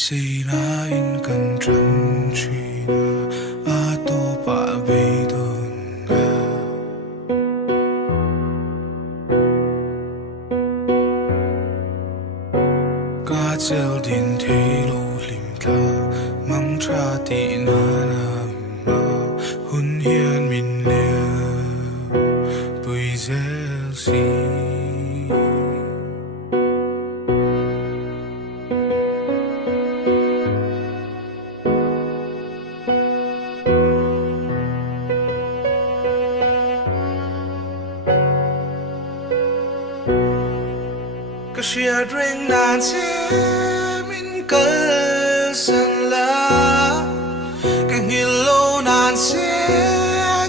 say na in kan tram china a to pa be don nga ka chel din the lo lim tla mang tra ti na na ma hun hian min le pui zel si Shia drink nan se min kal san la Kang hilo nan se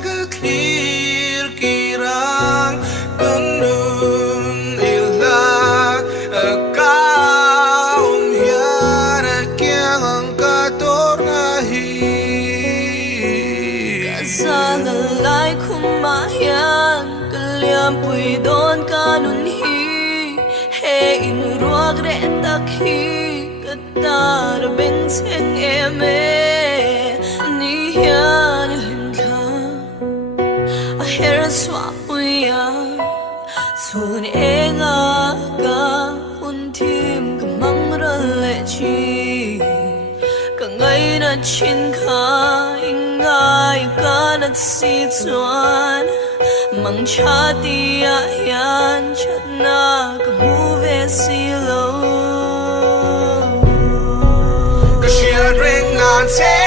ga clear kirang Kanun ilak Akaum hiyan at kiyang ang kator na hi Kasangalay kumayan Kalyam puy don kanun hi in ruag re takhi katar ben sen eme ni hian limla a her swap ya sun enga ka untim kamang rale chi ka ngai na chin kha ingai ka na si chuan mang cha ti ya hian chat na ka silo Ka shia drink nan se